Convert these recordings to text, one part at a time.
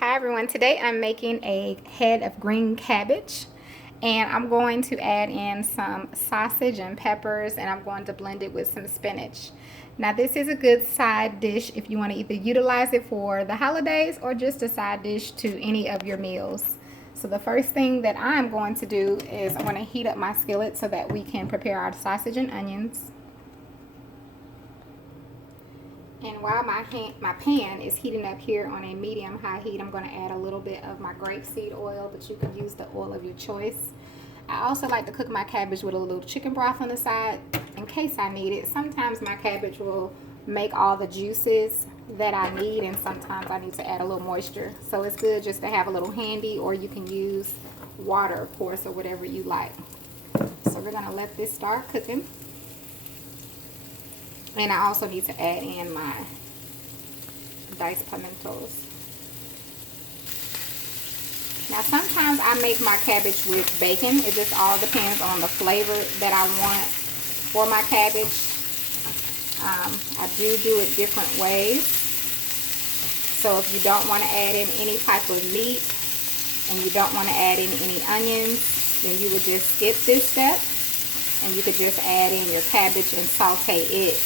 Hi everyone, today I'm making a head of green cabbage and I'm going to add in some sausage and peppers and I'm going to blend it with some spinach. Now this is a good side dish if you want to either utilize it for the holidays or just a side dish to any of your meals. So the first thing that I'm going to do is I'm going to heat up my skillet so that we can prepare our sausage and onions. And while my pan is heating up here on a medium-high heat, I'm going to add a little bit of my grapeseed oil, but you can use the oil of your choice. I also like to cook my cabbage with a little chicken broth on the side in case I need it. Sometimes my cabbage will make all the juices that I need, and sometimes I need to add a little moisture. So it's good just to have a little handy, or you can use water, of course, or whatever you like. So we're going to let this start cooking. And I also need to add in my diced pimentos. Now sometimes I make my cabbage with bacon. It just all depends on the flavor that I want for my cabbage. I do it different ways. So if you don't want to add in any type of meat and you don't want to add in any onions, then you would just skip this step and you could just add in your cabbage and saute it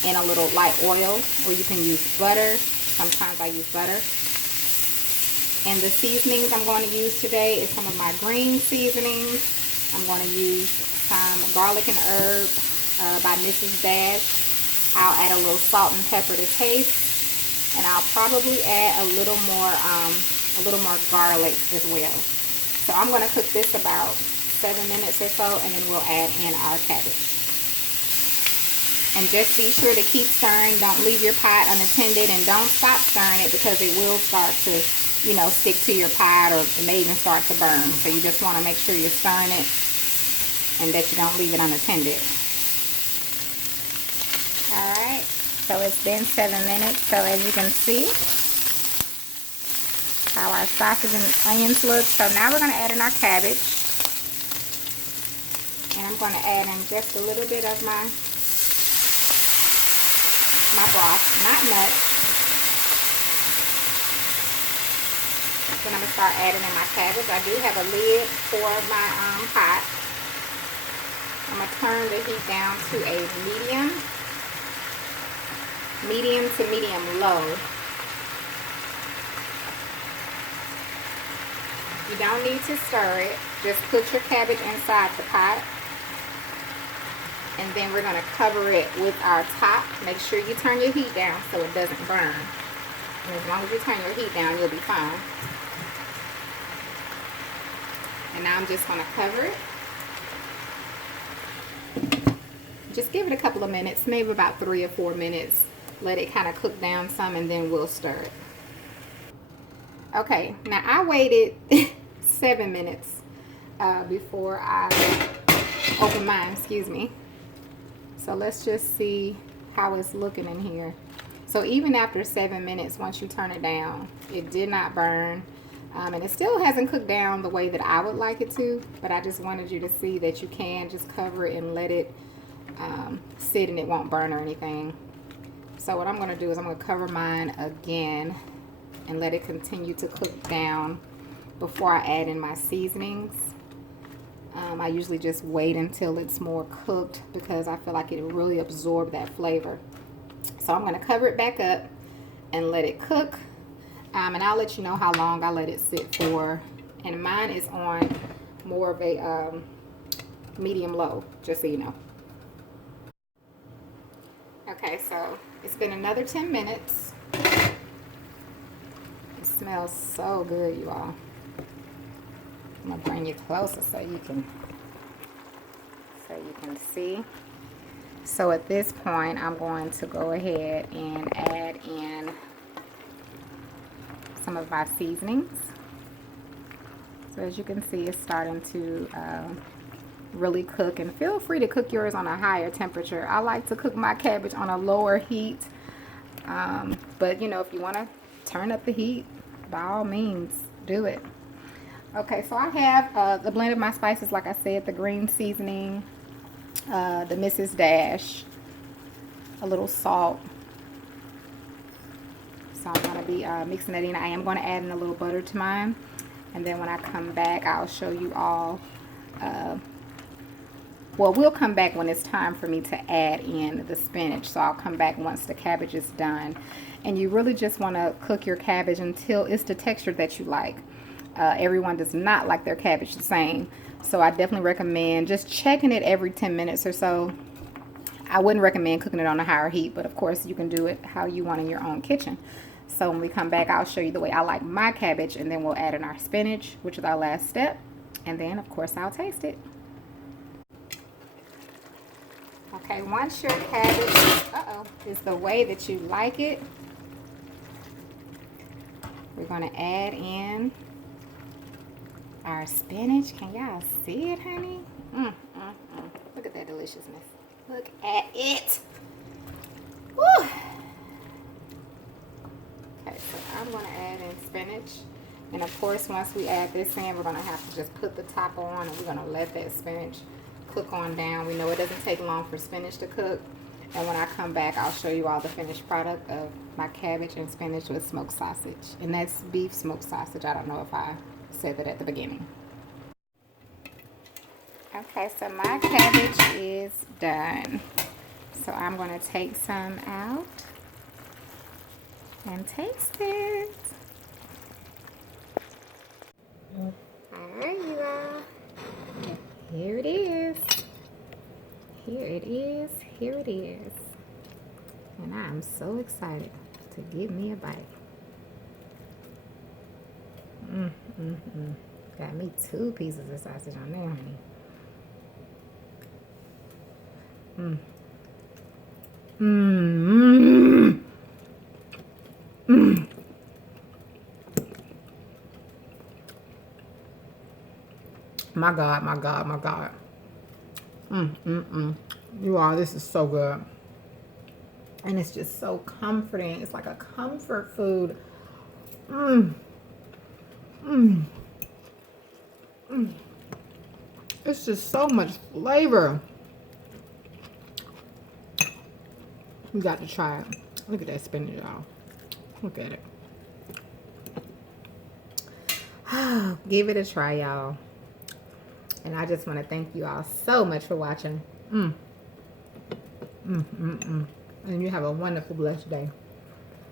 in a little light oil, or you can use butter. Sometimes I use butter. And the seasonings I'm going to use today is some of my green seasonings. I'm going to use some garlic and herb by Mrs. Dash. I'll add a little salt and pepper to taste, and I'll probably add a little more garlic as well. So I'm going to cook this about 7 minutes or so, and then we'll add in our cabbage. And just be sure to keep stirring. Don't leave your pot unattended, and don't stop stirring it because it will start to, you know, stick to your pot, or it may even start to burn. So you just want to make sure you're stirring it and that you don't leave it unattended. Alright, so it's been 7 minutes. So as you can see how our sausage and onions look. So now we're going to add in our cabbage. And I'm going to add in just a little bit of my broth, not much. Then I'm going to start adding in my cabbage. I do have a lid for my pot. I'm going to turn the heat down to a medium to medium low. You don't need to stir it. Just put your cabbage inside the pot. And then we're going to cover it with our top. Make sure you turn your heat down so it doesn't burn. And as long as you turn your heat down, you'll be fine. And now I'm just going to cover it. Just give it a couple of minutes, maybe about 3 or 4 minutes. Let it kind of cook down some, and then we'll stir it. Okay, now I waited 7 minutes before I opened mine, excuse me. So let's just see how it's looking in here. So even after 7 minutes, once you turn it down, it did not burn. And it still hasn't cooked down the way that I would like it to. But I just wanted you to see that you can just cover it and let it sit, and it won't burn or anything. So what I'm going to do is I'm going to cover mine again and let it continue to cook down before I add in my seasonings. I usually just wait until it's more cooked because I feel like it'll really absorb that flavor. So I'm going to cover it back up and let it cook. And I'll let you know how long I let it sit for. And mine is on more of a medium low, just so you know. Okay, so it's been another 10 minutes. It smells so good, you all. I'm gonna bring you closer so you can see. So at this point, I'm going to go ahead and add in some of my seasonings. So as you can see, it's starting to really cook, and feel free to cook yours on a higher temperature. I like to cook my cabbage on a lower heat, but you know, if you want to turn up the heat, by all means do it. Okay, so I have the blend of my spices, like I said, the green seasoning, the Mrs. Dash, a little salt. So I'm going to be mixing that in. I am going to add in a little butter to mine. And then when I come back, I'll show you all. Well, we'll come back when it's time for me to add in the spinach. So I'll come back once the cabbage is done. And you really just want to cook your cabbage until it's the texture that you like. Everyone does not like their cabbage the same. So I definitely recommend just checking it every 10 minutes or so. I wouldn't recommend cooking it on a higher heat, but of course you can do it how you want in your own kitchen. So when we come back, I'll show you the way I like my cabbage, and then we'll add in our spinach, which is our last step. And then of course I'll taste it. Okay, once your cabbage is the way that you like it, we're going to add in our spinach. Can y'all see it, honey? Look at that deliciousness. Look at it. Woo. Okay, so I'm going to add in spinach. And of course, once we add this in, we're going to have to just put the top on, and we're going to let that spinach cook on down. We know it doesn't take long for spinach to cook. And when I come back, I'll show you all the finished product of my cabbage and spinach with smoked sausage. And that's beef smoked sausage. I don't know if I said that at the beginning. Okay, so my cabbage is done. So I'm going to take some out and taste it. Alright, you all. Here it is. Here it is. Here it is. And I'm so excited to give me a bite. Got me 2 pieces of sausage on there, honey. My God, my God, my God. You all, this is so good. And it's just so comforting. It's like a comfort food. It's just so much flavor. We got to try it. Look at that spinach, y'all. Look at it. Give it a try, y'all. And I just want to thank you all so much for watching. And you have a wonderful, blessed day.